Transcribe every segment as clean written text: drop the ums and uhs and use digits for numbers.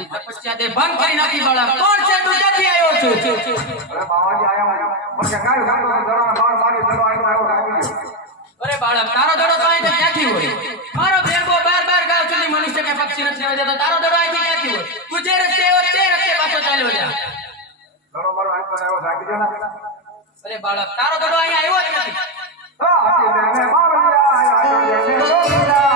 મારી તપસ્યા તે ભંગ કરી નાખી બાળા. કોણ છે તું? ક્યાંથી આવ્યો છું? અરે બાવાજી આયા હું પણ કાઈ દડો બાર મારી દડો આવ્યો કાપી દે. અરે બાળક, તારો દડો તો અહીંથી ક્યાંથી હોય? મારો ભેગો બાર ગાવ સુધી મનુષ્ય કે પક્ષી નથી આવે તો તારો દડો અહીંથી ક્યાંથી હોય? તું જે રસ્તે આવ્યો તે રસ્તે પાછો ચાલ્યો જા. દડો મારો આવ્યો કાપી દે ના. અરે બાળક, તારો દડો અહીંયા આવ્યો જ નથી. હા આથી દેને બાવળિયા આયા દેને રોલા.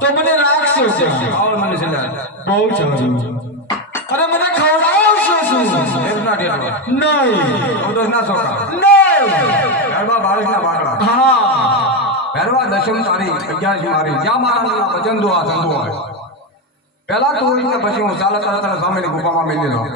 તો મને રાખશો છે આવો મને છેલ્લા બહુ સારું અરે મને ખવડાવશો શું એક ના ટેટો નહીં તો ના છોકરા નહીં ગરબા બાવીસના બાકડા હા ગરબા દશમ તારીખ 11 મારી જ્યાં મારા ભજન દુઆ સંતો હોય પહેલા તો હોય ને પછી હું ચાલે ચાલે સ્વામીની ગુફામાં મેલી દઉં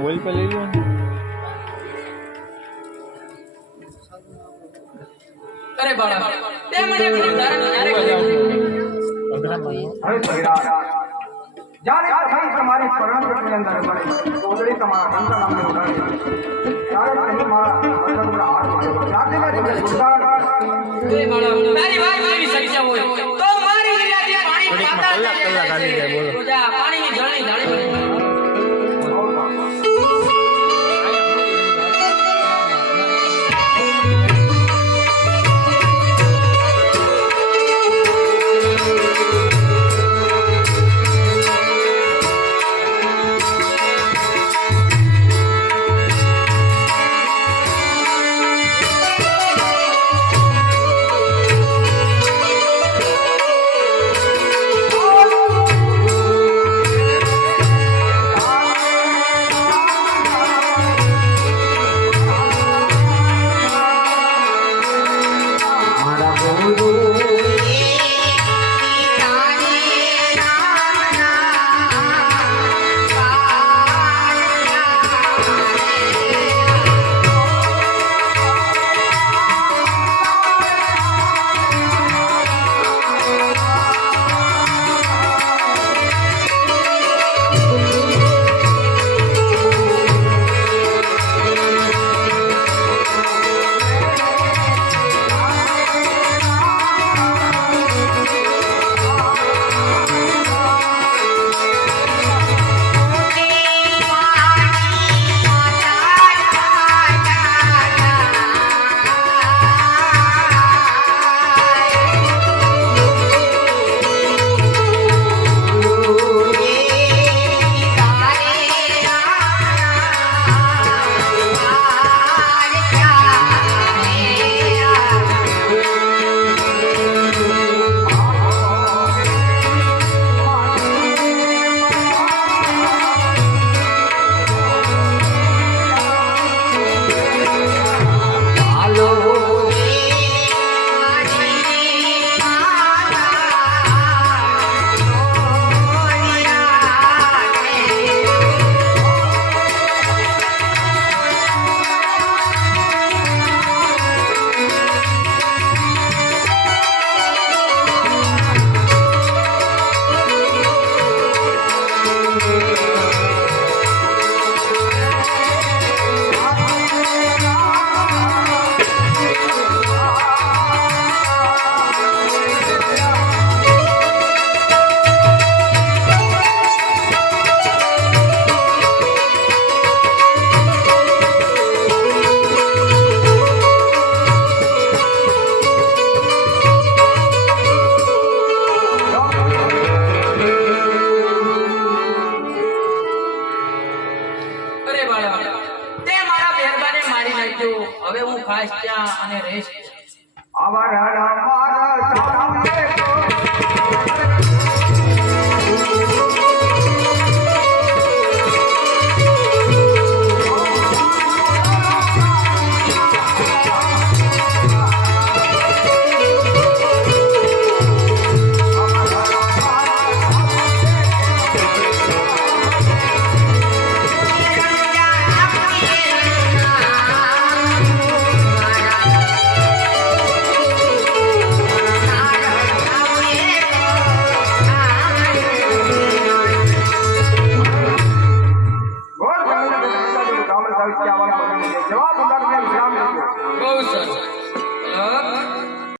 મોબાઈલ પર લઈ લો ને અરે બાળા તે મને બધું ધારણ ક્યારે કર્યું હવે સગીરા જ્યારે તમે તમારી પરણપત્રની અંદર મળે ઓદળી તમારા મંત્ર નામને ઉડાડી ત્યારે તમે મારા અંતર ઉપર હાથ માર્યો ત્યારથી મેં તમને સુધારા એ બાળા તારી વાત એવી સત્ય હોય તો મારી લીલાથી પાણી પાતા કલાક આવી જાય બોલો